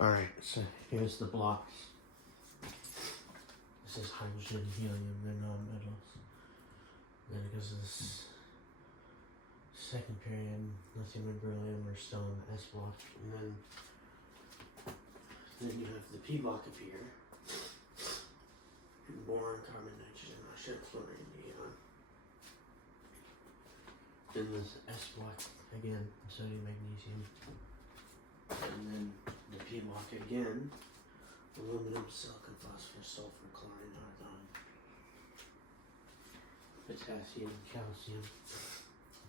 Alright, so here's the blocks. This is hydrogen, helium, they're non-metals. Then it goes to this second period, lithium and beryllium are still in the S block. And then you have the P block up here. Boron, carbon, nitrogen, oxygen, fluorine, neon. Then this S block again, sodium, magnesium. And then the P block again, aluminum, silicon, phosphorus, sulfur, chlorine, argon, potassium, calcium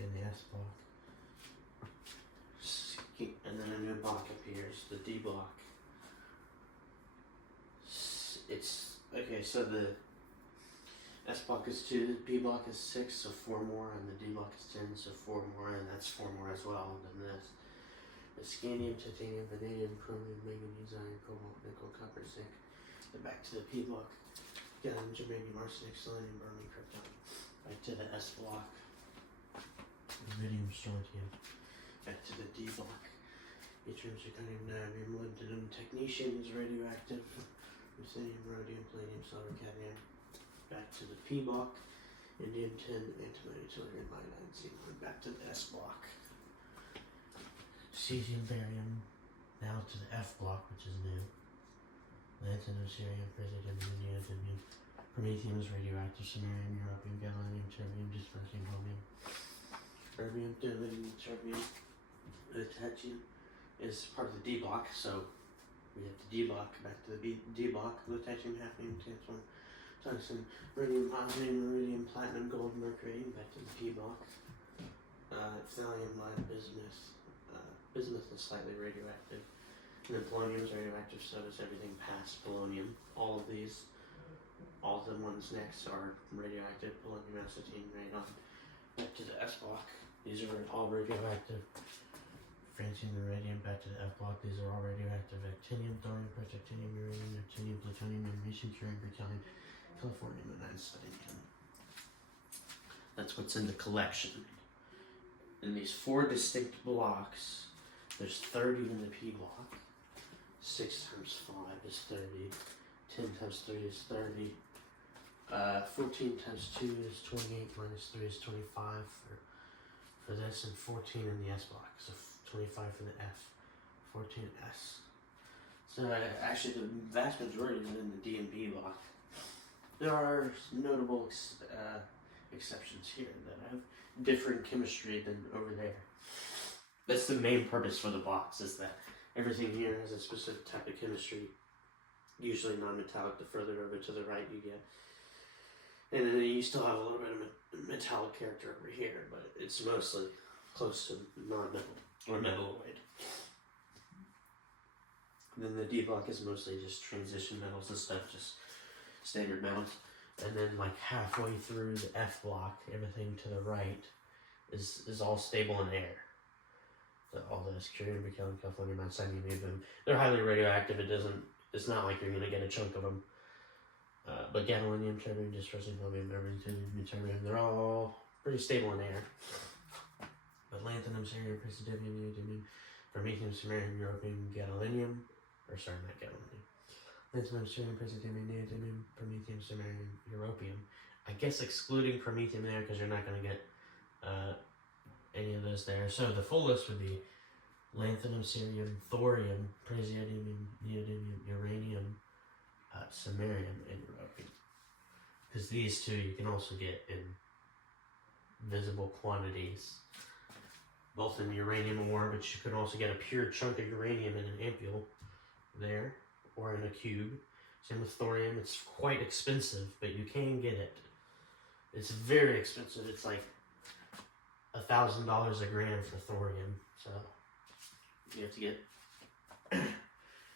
in the S block. And then a new block appears, the D block. It's okay, so the S block is 2, the P block is 6, so 4 more, and the D block is 10, so 4 more, and that's 4 more as well. And then this. The scandium, titanium, vanadium, chromium, manganese, iron, cobalt, nickel, copper, zinc. Then back to the P block. Gallium, germanium, arsenic, selenium, bromine, krypton. Back to the S block. Iridium, strontium. Back to the D block. Yttrium, zirconium, niobium, molybdenum, technetium is radioactive. Ruthenium, rhodium, palladium, silver, cadmium. Back to the P block. Indium, tin, antimony, tellurium, iodine, xenon. Back to the S block. Cesium, barium, now to the F block, which is new. Lanthanum, cerium, praseodymium, neodymium. Promethium is radioactive, samarium, europium, gadolinium, terbium, dysprosium, chromium. Erbium, derivative, terbium, lutetium is part of the D block, so we have the D block, back to the D block, lutetium, hafnium, tantalum, tungsten, rhodium, osmium, iridium, platinum, gold, mercury, back to the P block. Thallium, lead, bismuth. Bismuth is slightly radioactive. And then polonium is radioactive, so is everything past polonium. All of the ones next are radioactive. Polonium, acetine, radon. Back to the S block. These are all radioactive. Francium and radium, back to the F block. These are all radioactive. Actinium, thorium, protactinium, uranium, neptunium, plutonium, magnesium, curium, berkelium, californium, and einsteinium. That's what's in the collection. In these 4 distinct blocks, there's 30 in the P block. 6 times 5 is 30. 10 times 3 is 30. 14 times 2 is 28, minus 3 is 25 for this, and 14 in the S block. So 25 for the F, 14 S. So actually the vast majority is in the D and B block. There are notable exceptions here that have different chemistry than over there. That's the main purpose for the blocks, is that everything here has a specific type of chemistry, usually non-metallic. The further over to the right you get. And then you still have a little bit of metallic character over here, but it's mostly close to non-metal or metalloid. Then the D block is mostly just transition metals and stuff, just standard metals. And then like halfway through the F block, everything to the right is all stable in air. So all this curium, berkelium, californium, einsteinium, neodymium, they're highly radioactive. It's not like you're gonna get a chunk of them. But gadolinium, terbium, dysprosium, chromium, everything, deuterium, they're all pretty stable in air. But lanthanum, cerium, praseodymium, neodymium, promethium, samarium, europium, gadolinium, or sorry, not gadolinium. Lanthanum, cerium, praseodymium, neodymium, promethium, samarium, europium. I guess excluding promethium there because you're not going to get any of those there. So the full list would be lanthanum, cerium, thorium, praseodymium, neodymium, uranium, samarium, and europium. Because these two you can also get in visible quantities, both in uranium ore, but you can also get a pure chunk of uranium in an ampule there, or in a cube. Same with thorium. It's quite expensive, but you can get it. It's very expensive. It's like $1,000 a gram for thorium, so you have to get.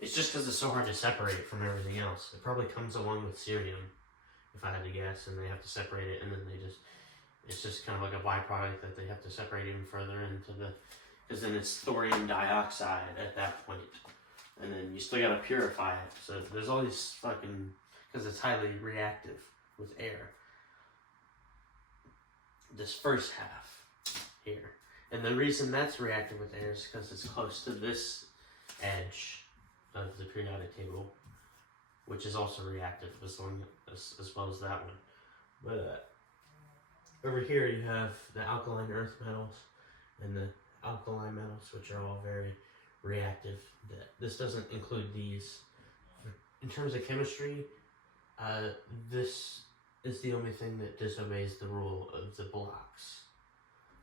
It's just because it's so hard to separate from everything else. It probably comes along with cerium, if I had to guess, and they have to separate it, and then it's just kind of like a byproduct that they have to separate even further into the, because then it's thorium dioxide at that point, and then you still gotta purify it. So there's all these fucking, because it's highly reactive with air. This first half here, and the reason that's reactive with air is because it's close to this edge of the periodic table, which is also reactive as well as that one. But over here you have the alkaline earth metals and the alkaline metals, which are all very reactive. This doesn't include these. In terms of chemistry, this is the only thing that disobeys the rule of the blocks.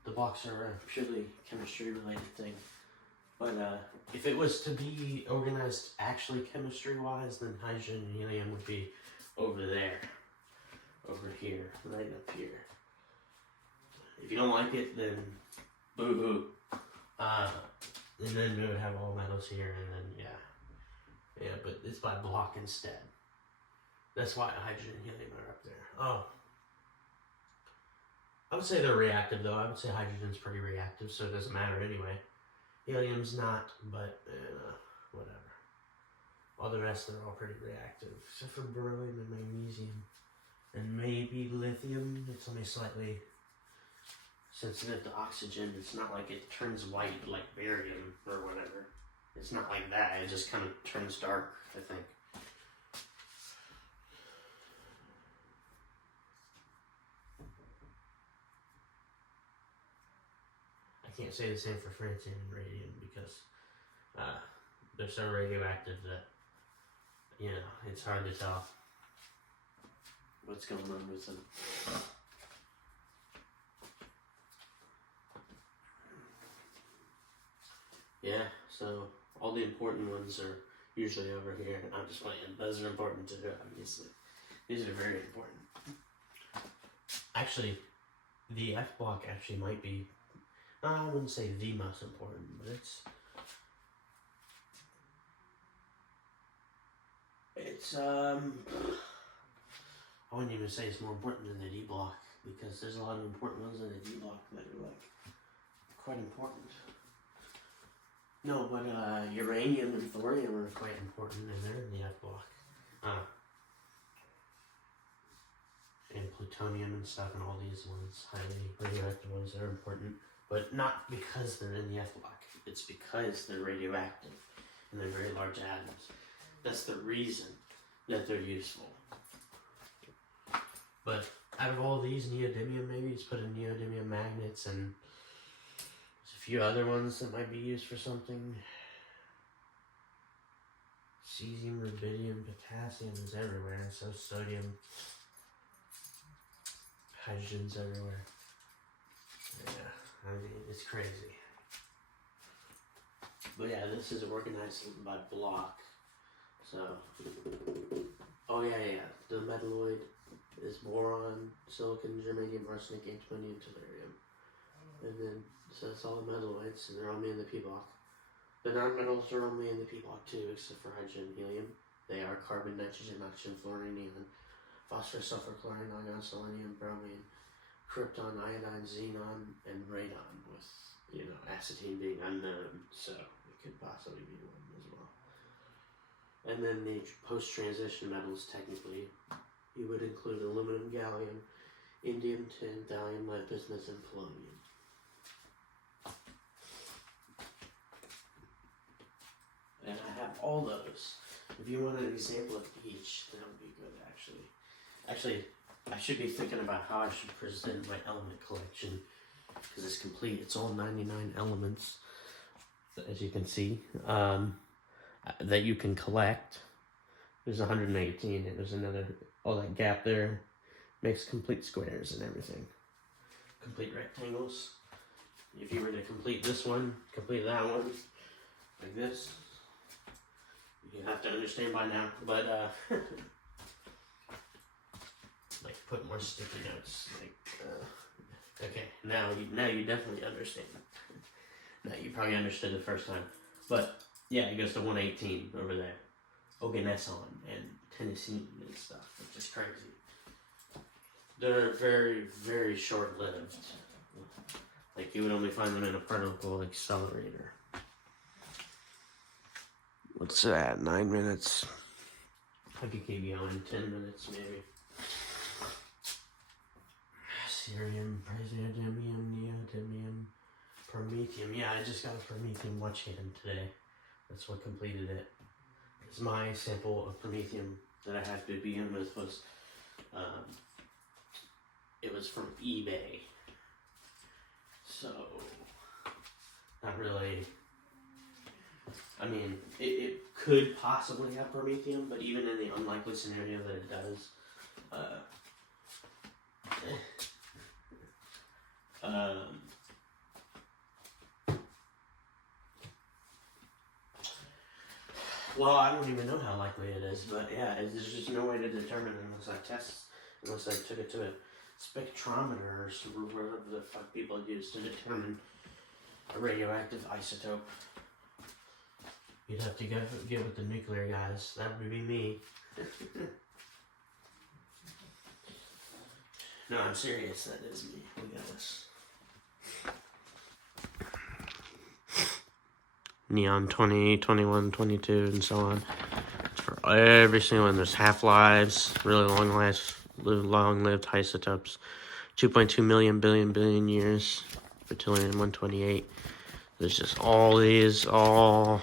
The blocks are a purely chemistry related thing. But if it was to be organized actually chemistry wise, then hydrogen and helium would be over there. Over here, right up here. If you don't like it, then boo hoo. And then we would have all metals here, and then yeah, but it's by block instead. That's why hydrogen and helium are up there. Oh, I would say they're reactive though. I would say hydrogen's pretty reactive, so it doesn't matter anyway. Helium's not, but whatever. All the rest are all pretty reactive, except for beryllium and magnesium, and maybe lithium. It's only slightly sensitive to oxygen. It's not like it turns white like barium or whatever. It's not like that. It just kind of turns dark, I think. I can't say the same for francium and radium because they're so radioactive that, you know, it's hard to tell what's going on with them. Yeah, so all the important ones are usually over here. I'm just playing. Those are important too, obviously. These are very important. Actually, the F block actually might be, I wouldn't say the most important, but it's I wouldn't even say it's more important than the D block, because there's a lot of important ones in the D block that are like quite important. No, but uranium and thorium are quite important, and they're in the F block. And plutonium and stuff, and all these ones, highly radioactive ones, that are important, but not because they're in the F block. It's because they're radioactive, and they're very large atoms. That's the reason that they're useful. But out of all these, neodymium, maybe just put in neodymium magnets, and there's a few other ones that might be used for something. Cesium, rubidium, potassium is everywhere, so sodium. Hydrogen's everywhere. Yeah, I mean, it's crazy. But yeah, this is organized by block. So, oh yeah. The metalloid is boron, silicon, germanium, arsenic, antimony, and tellurium. And then, so it's all the metalloids, and they're only in the P block. The nonmetals are only in the P block too, except for hydrogen and helium. They are carbon, nitrogen, oxygen, fluorine, neon, phosphorus, sulfur, chlorine, argon, selenium, bromine, krypton, iodine, xenon, and radon, with, you know, acetine being unknown, so it could possibly be one as well. And then the post-transition metals, technically, you would include aluminum, gallium, indium, tin, thallium, lead, bismuth, and polonium. And I have all those. If you want an example of each, that would be good, actually. Actually, I should be thinking about how I should present my element collection, because it's complete. It's all 99 elements, as you can see, that you can collect. There's 118, and there's another, all that gap there makes complete squares and everything. Complete rectangles. If you were to complete this one, complete that one, like this, you have to understand by now, but like put more sticky notes, like okay, now you definitely understand. Now you probably understood the first time, but yeah, it goes to 118 over there, Oganesson and Tennessee and stuff, which is crazy. They're very, very short-lived. Like, you would only find them in a particle accelerator. What's that, 9 minutes? I could keep going, 10 minutes maybe. Cerium, praseodymium, neodymium, promethium. Yeah, I just got a promethium watch hand today. That's what completed it. Because my sample of promethium that I had to begin with was, it was from eBay. So, not really. I mean, it could possibly have promethium, but even in the unlikely scenario that it does, well, I don't even know how likely it is, but yeah, there's just no way to determine it unless I took it to a spectrometer or whatever the fuck people use to determine a radioactive isotope. You'd have to get with the nuclear guys. That would be me. No, I'm serious. That is me. We got this. Neon 20, 21, 22, and so on. For every single one, there's half-lives, really long-lived isotopes. 2.2 million billion years for Tellurium-128. There's just all these, all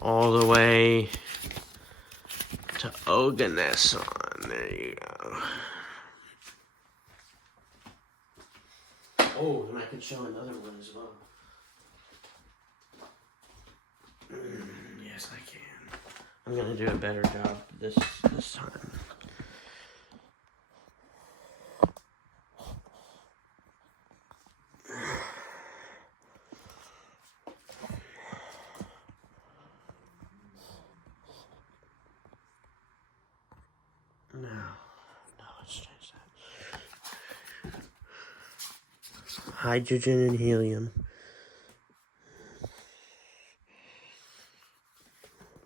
the way to Oganesson. There you go. Oh, and I could show another one as well. Yes, I can. I'm gonna do a better job this time. No, let's change that. Hydrogen and helium.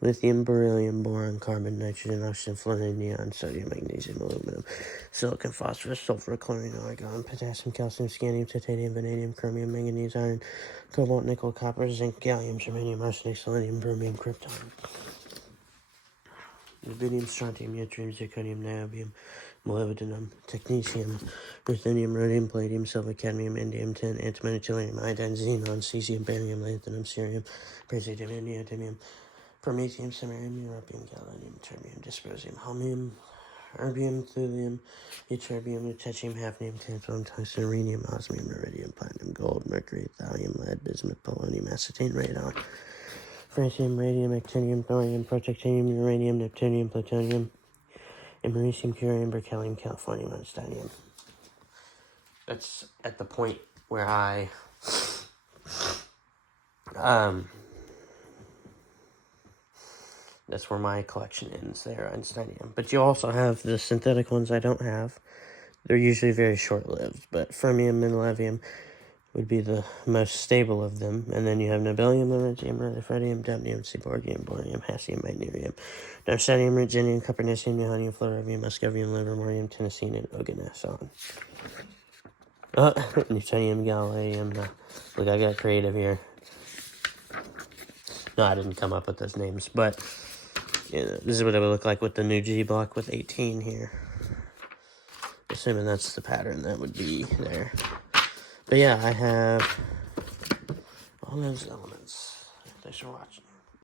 Lithium, beryllium, boron, carbon, nitrogen, oxygen, fluorine, neon, sodium, magnesium, aluminum, silicon, phosphorus, sulfur, chlorine, argon, potassium, calcium, scandium, titanium, vanadium, chromium, manganese, iron, cobalt, nickel, copper, zinc, gallium, germanium, arsenic, selenium, bromine, krypton. Rubidium, strontium, yttrium, zirconium, niobium, molybdenum, technetium, ruthenium, rhodium, palladium, silver, cadmium, indium, tin, antimony, tellurium, iodine, xenon, cesium, barium, lanthanum, cerium, praseodymium, neodymium, promethium, samarium, europium, gadolinium, terbium, dysprosium, holmium, erbium, thulium, ytterbium, lutetium, hafnium, tantalum, tungsten, rhenium, osmium, iridium, platinum, gold, mercury, thallium, lead, bismuth, polonium, acetine, radon, francium, radium, actinium, thorium, protactinium, uranium, neptunium, plutonium, americium, curium, berkelium, californium, and strontium. That's at the point where I that's where my collection ends there, Einsteinium. But you also have the synthetic ones I don't have. They're usually very short-lived, but fermium and levium would be the most stable of them. And then you have nobelium, iridium, rutherfordium, dubnium, seaborgium, bohrium, hassium, meitnerium, darmstadtium, rutgenium, copernicium, nihonium, fluorium, muscovium, livermorium, tennessine, and oganesson. Newtonium, gallium. Look, I got creative here. No, I didn't come up with those names, but this is what it would look like with the new G block with 18 here. Assuming that's the pattern that would be there. But yeah, I have all those elements. Thanks for watching.